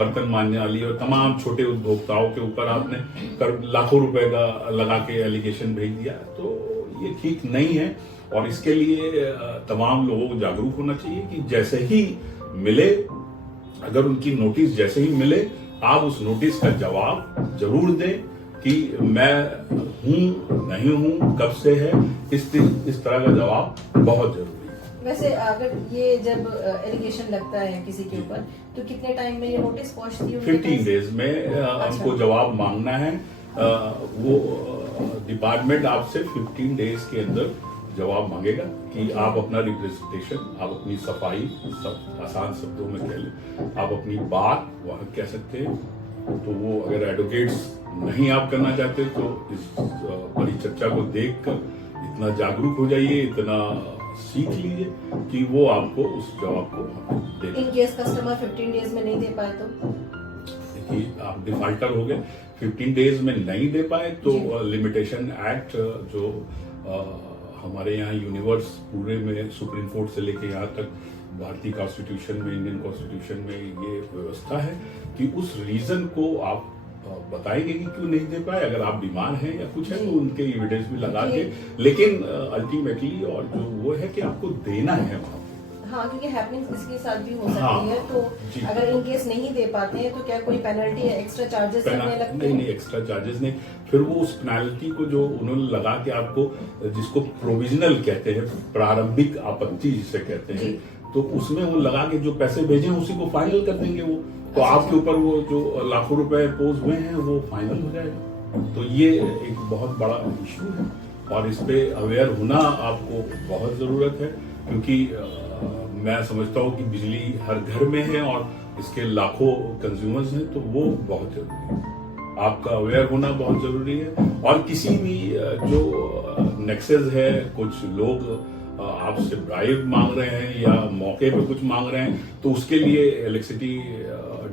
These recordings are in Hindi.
बर्तन मानने वाली और तमाम छोटे उपभोक्ताओं के ऊपर आपने लाखों रुपए का लगा के एलिगेशन भेज दिया, तो ये ठीक नहीं है। और इसके लिए तमाम लोगों को जागरूक होना चाहिए कि जैसे ही मिले, अगर उनकी नोटिस जैसे ही मिले, आप उस नोटिस का जवाब जरूर दें कि मैं हूं नहीं हूं, कब से है, इस तरह का जवाब बहुत जरूरी है। वैसे अगर ये जब एलिगेशन लगता है किसी के ऊपर, तो कितने टाइम में ये नोटिस पहुंचती है? 15 डेज में हमको जवाब मांगना है। वो डिपार्टमेंट आपसे 15 डेज के अंदर जवाब मांगेगा कि आप अपना रिप्रेजेंटेशन, आप अपनी सफाई, सब आसान शब्दों में कह लें, आप अपनी बात वहां कह सकते हैं। तो वो अगर एडवोकेट्स नहीं आप करना चाहते तो इस परिचर्चा को देखकर इतना जागरूक हो जाइए, इतना सीख लीजिए कि वो आपको उस जवाब को दे। इन केस कस्टमर 15 डेज में नहीं दे पाए तो देखिए, आप डिफॉल्टर हो गए, 15 डेज में नहीं दे पाए तो लिमिटेशन एक्ट जो हमारे यहाँ यूनिवर्स पूरे में सुप्रीम कोर्ट से लेके यहाँ तक भारतीय कॉन्स्टिट्यूशन में, इंडियन कॉन्स्टिट्यूशन में ये व्यवस्था है कि उस रीजन को आप बताएंगे कि क्यों नहीं दे पाए। अगर आप बीमार हैं या कुछ है तो उनके एविडेंस भी लगा के, लेकिन अल्टीमेटली और जो वो है कि आपको देना है वहां। हाँ, क्योंकि हैपनिंग किसके साथ भी हो सकती है, तो अगर इन केस नहीं दे पाते हैं तो क्या कोई पेनल्टी या एक्स्ट्रा चार्जेस लगने लगते हैं? नहीं, एक्स्ट्रा चार्जेस नहीं। फिर वो उस पेनल्टी को जो उन्होंने लगा के आपको, जिसको प्रोविजनल कहते हैं, प्रारंभिक आपत्ति जिसे कहते हैं, तो उसमें वो लगा के जो पैसे भेजे उसी को फाइनल कर देंगे वो। तो आपके ऊपर वो जो लाखों रुपए पोज हुए हैं वो फाइनल हो जाएगा। तो ये एक बहुत बड़ा इशू है और इस पे अवेयर होना आपको बहुत जरूरत है, क्योंकि मैं समझता हूँ कि बिजली हर घर में है और इसके लाखों कंज्यूमर्स हैं, तो वो बहुत जरूरी है। आपका अवेयर होना बहुत जरूरी है। और किसी भी जो नेक्सेस है, कुछ लोग आपसे ब्राइब मांग रहे हैं या मौके पे कुछ मांग रहे हैं, तो उसके लिए इलेक्ट्रिसिटी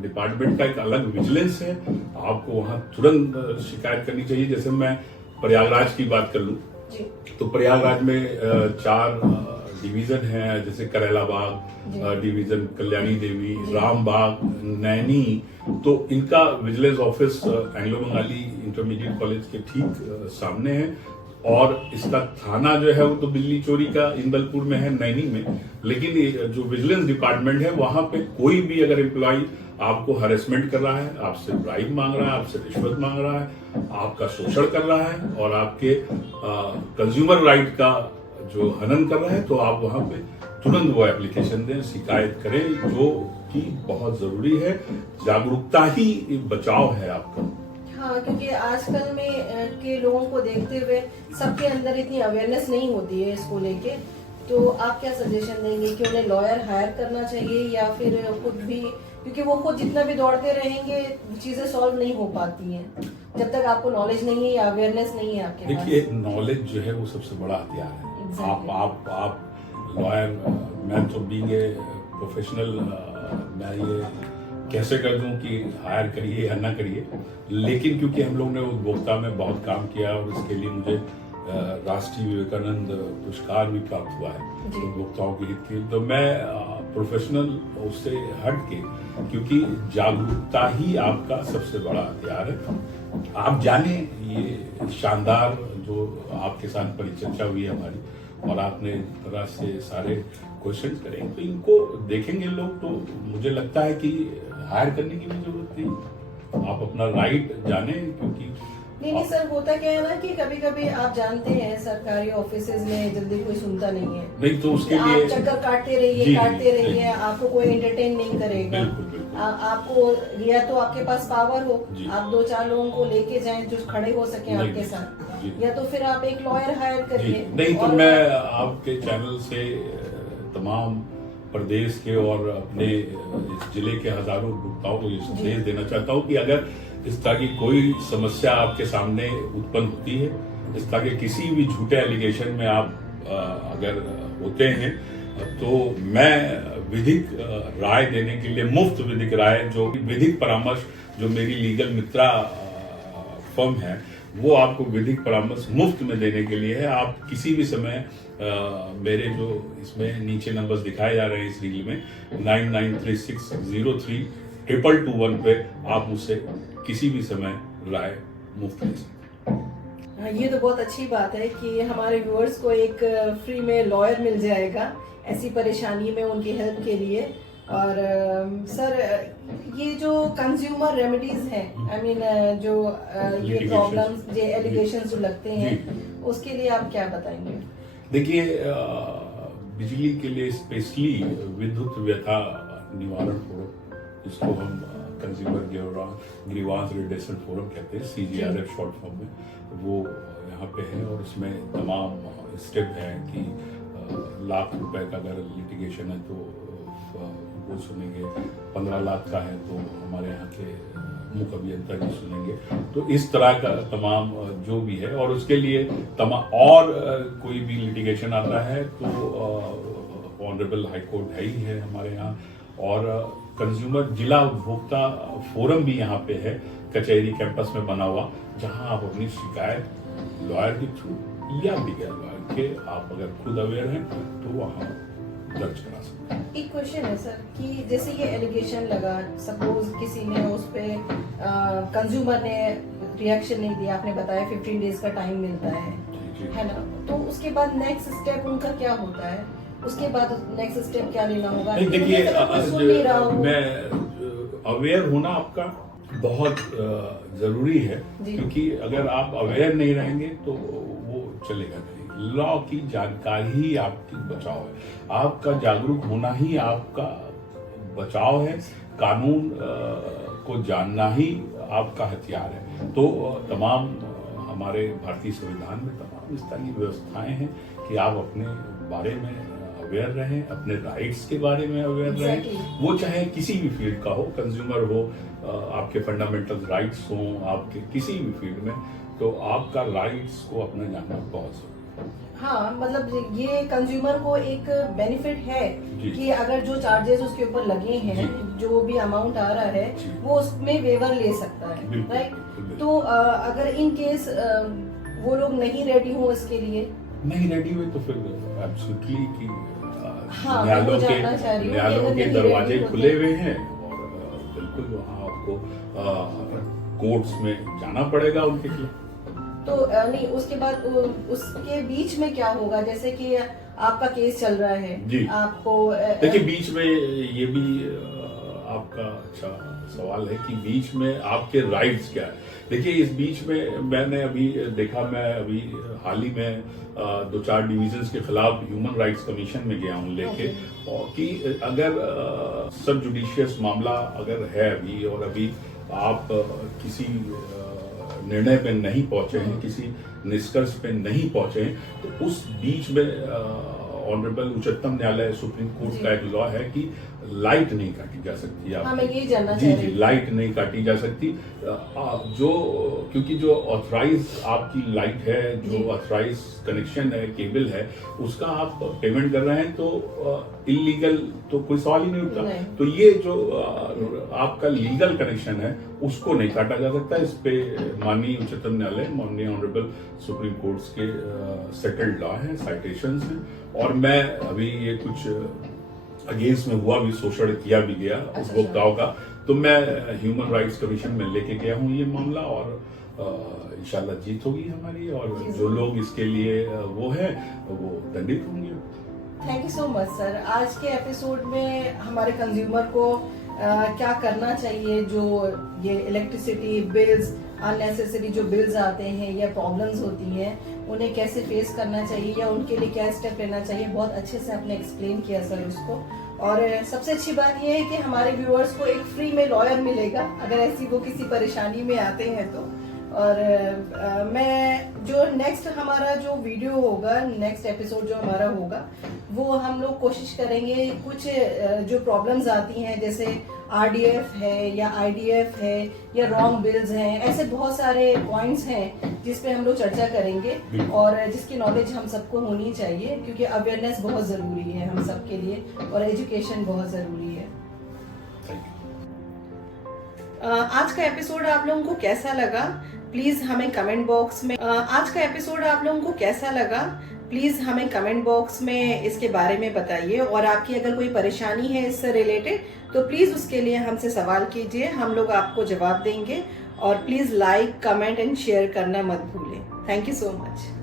डिपार्टमेंट का एक अलग विजिलेंस है। आपको वहां तुरंत शिकायत करनी चाहिए। जैसे मैं प्रयागराज की बात कर लूं, तो प्रयागराज में 4 डिवीजन है, जैसे करेला बाग डिवीजन, कल्याणी देवी, राम बाग, नैनी। तो इनका vigilance office Anglo Bengali intermediate college के ठीक सामने है। और इसका थाना जो है वो तो बिजली चोरी का इंदलपुर में है, नैनी में। लेकिन जो विजिलेंस डिपार्टमेंट है वहां पे कोई भी अगर एम्प्लॉय आपको हरेसमेंट कर रहा है, आपसे ब्राइब मांग रहा है, आपसे रिश्वत मांग रहा है, आपका शोषण कर रहा है और आपके कंज्यूमर राइट का जो हनन कर रहा है, तो आप वहां पे तुरंत वो एप्लीकेशन दें, शिकायत करें, जो कि बहुत जरूरी है। जागरूकता ही बचाव है आपका। हाँ, क्योंकि आजकल में के लोगों को देखते हुए सबके अंदर इतनी अवेयरनेस नहीं होती है इसको लेके, तो आप क्या सजेशन देंगे कि उन्हें लॉयर हायर करना चाहिए या फिर खुद भी, क्योंकि वो खुद जितना भी दौड़ते रहेंगे चीजें सॉल्व नहीं हो पाती हैं जब तक आपको नॉलेज नहीं है या अवेयरनेस नहीं है आपके पास। देखिए, नॉलेज जो है वो सबसे बड़ा हथियार है। आप लॉयर, मैं तो बीइंग ए प्रोफेशनल, मैं ये कैसे कर दूं कि हायर करिए या ना करिए, लेकिन क्योंकि हम लोग ने उपभोक्ता में बहुत काम किया और इसके लिए मुझे राष्ट्रीय विवेकानंद पुरस्कार भी प्राप्त हुआ है उपभोक्ताओं के हित के, तो मैं प्रोफेशनल उससे हट के, क्योंकि जागरूकता ही आपका सबसे बड़ा हथियार है। आप जाने, ये शानदार जो आपके साथ परिचर्चा हुई है हमारी, और आपने तरह से सारे क्वेश्चन करें, तो इनको देखेंगे लोग, तो मुझे लगता है कि हायर करने की भी जरूरत नहीं। आप अपना राइट जाने, क्योंकि नहीं सर, होता क्या है ना कि कभी कभी आप जानते हैं सरकारी ऑफिसेज में जल्दी कोई सुनता नहीं है, नहीं तो उसके लिए आप चक्कर काटते रहिए, आपको कोई एंटरटेन नहीं करेगा। आपको या तो आपके पास पावर हो, आप 2-4 लोगों को लेके जाएं जो खड़े हो सके आपके साथ, या तो फिर आप एक लॉयर हायर करिए। नहीं तो मैं आपके चैनल से तमाम प्रदेश के और अपने इस जिले के हजारों उपभोक्ताओं को ये संदेश देना चाहता हूँ कि अगर इस तरह की कोई समस्या आपके सामने उत्पन्न होती है, इस तरह के किसी भी झूठे एलिगेशन में आप अगर होते हैं, तो मैं विधिक राय देने के लिए, मुफ्त विधिक राय, जो विधिक परामर्श जो मेरी लीगल मित्रा फर्म है, वो आपको विधिक परामर्श मुफ्त में देने के लिए है। आप किसी भी समय मेरे जो इसमें नीचे नंबर्स दिखाए जा रहे हैं इस रील में, 993603 111 पे आप मुझसे किसी भी समय राय मुफ्त ले सकते हैं। ये तो बहुत अच्छी बात है कि हमारे व्यूअर्स को एक फ्री में लॉयर मिल जाएगा ऐसी परेशानी में उनकी हेल्प के लिए। और सर, ये जो कंज्यूमर रेमेडीज हैं, आई मीन जो ये प्रॉब्लम्स, जो एलिगेशंस जो लगते हैं, उसके लिए आप क्या बताएंगे? देखिए, बिजली के लिए स्पेशली विद्युत व्यथा निवारण फोरम, जिसको हम कंज्यूमर ग्रीवांस रिडेशन फोरम कहते हैं, CGRF शॉर्ट फॉर्म में, वो यहाँ पे है। और उसमें तमाम स्टेप हैं कि लाख रुपए का अगर लिटिगेशन है तो वो सुनेंगे, 15 लाख का है तो हमारे यहाँ के मुख्य अभियंता जी सुनेंगे। तो इस तरह का तमाम जो भी है, और उसके लिए तमाम और कोई भी लिटिगेशन आता है तो ऑनरेबल हाई कोर्ट है ही है हमारे यहाँ। और कंज्यूमर जिला उपभोक्ता फोरम भी यहाँ पे है, कचहरी कैंपस में बना हुआ, जहाँ आप अपनी शिकायत लॉयर के थ्रू या बगैर लॉयर के, आप अगर खुद अवेयर हैं तो वहाँ दर्ज करा सकते हैं। एक क्वेश्चन है सर कि जैसे ये एलिगेशन लगा, सपोज किसी ने उस पे कंज्यूमर ने रिएक्शन नहीं दिया, आपने बताया 15 डेज का टाइम मिलता है ना, तो उसके बाद नेक्स्ट स्टेप उनका क्या होता है? उसके बाद नेक्स्ट स्टेप क्या लेना होगा? देखिए, मैं अवेयर होना आपका बहुत जरूरी है, क्योंकि अगर आप अवेयर नहीं रहेंगे तो वो चलेगा नहीं। लॉ की जानकारी ही आपकी बचाव है, आपका जागरूक होना ही आपका बचाव है, कानून को जानना ही आपका हथियार है। तो तमाम हमारे भारतीय संविधान में तमाम इस तरह की व्यवस्थाएं हैं कि आप अपने बारे में अवेयर रहें, अपने राइट्स के बारे में अवेयर रहें, वो चाहे किसी भी फील्ड का हो, कंज्यूमर हो, आपके फंडामेंटल राइट्स हो, आपके किसी भी फील्ड में, तो आपका राइट्स को अपना जानना बहुत जरूरी है। हाँ, मतलब ये कंज्यूमर को एक बेनिफिट है कि अगर जो चार्जेस उसके ऊपर लगे हैं, जो भी अमाउंट आ रहा है, वो उसमें वेवर ले सकता है, राइट? तो अगर इन केस वो लोग नहीं रेडी हो इसके लिए, नहीं रेडी हुए, तो फिर एब्सोल्युटली कि न्यायालयों के दरवाजे खुले हुए हैं, और बिल्कुल वहाँ आपको कोर्ट्स में जाना पड़ेगा उनके खिलाफ। तो नहीं, उसके बाद उसके बीच में क्या होगा? जैसे कि आपका केस चल रहा है जी, आपको देखिए बीच में ये भी आपका अच्छा सवाल है कि बीच में आपके राइट्स क्या है। देखिए, इस बीच में मैंने अभी देखा, मैं अभी हाल ही में 2-4 डिविजन्स के खिलाफ ह्यूमन राइट्स कमीशन में गया हूँ लेके, और कि अगर सब जुडिशियस मामला अगर है अभी, और अभी आप किसी निर्णय पे नहीं पहुंचे हैं, किसी निष्कर्ष पे नहीं पहुंचे हैं, तो उस बीच में ऑनरेबल उच्चतम न्यायालय सुप्रीम कोर्ट का एक लॉ है कि लाइट नहीं काटी जा सकती। आप मैं यही जानना जी, लाइट नहीं काटी जा सकती, जो क्योंकि जो ऑथराइज आपकी लाइट है, जो ऑथराइज कनेक्शन है, केबल है, उसका आप पेमेंट कर रहे हैं, तो इलीगल तो कोई सवाल ही नहीं उठता। तो ये जो आपका लीगल कनेक्शन है, उसको नहीं काटा जा सकता। इस पे माननीय उच्चतम न्यायालय, माननीय ऑनरेबल सुप्रीम कोर्ट्स के सेटल्ड लॉ है, साइटेशंस हैं। और मैं अभी ये कुछ अगेंस्ट में हुआ भी, शोषण किया भी गया उपभोक्ताओं का, तो मैं ह्यूमन राइट्स कमीशन में लेके गया हूँ ये मामला, और इंशाल्लाह जीत होगी हमारी, और जो लोग इसके लिए वो है वो दंडित होंगे। Thank you so much sir. आज के एपिसोड में हमारे कंज्यूमर को क्या करना चाहिए, जो ये इलेक्ट्रिसिटी बिल्स, अननेसेसरी जो बिल्स आते हैं या प्रॉब्लम्स होती हैं, उन्हें कैसे फेस करना चाहिए या उनके लिए क्या स्टेप लेना चाहिए, बहुत अच्छे से आपने एक्सप्लेन किया सर उसको। और सबसे अच्छी बात यह है कि हमारे व्यूअर्स को एक फ्री में लॉयर मिलेगा अगर ऐसी वो किसी परेशानी में आते हैं तो। और मैं जो नेक्स्ट हमारा जो वीडियो होगा, नेक्स्ट एपिसोड जो हमारा होगा, वो हम लोग कोशिश करेंगे कुछ जो प्रॉब्लम्स आती हैं, जैसे RDF है या IDF है या रॉन्ग बिल्स हैं, ऐसे बहुत सारे पॉइंट्स हैं जिस पे हम लोग चर्चा करेंगे, और जिसकी नॉलेज हम सबको होनी चाहिए, क्योंकि अवेयरनेस बहुत ज़रूरी है हम सब के लिए, और एजुकेशन बहुत ज़रूरी है। आज का एपिसोड आप लोगों को कैसा लगा, प्लीज हमें कमेंट बॉक्स में आज का एपिसोड आप लोगों को कैसा लगा प्लीज़ हमें कमेंट बॉक्स में इसके बारे में बताइए, और आपकी अगर कोई परेशानी है इससे रिलेटेड तो प्लीज़ उसके लिए हमसे सवाल कीजिए, हम लोग आपको जवाब देंगे। और please like, comment and share करना मत भूलें। Thank you so much.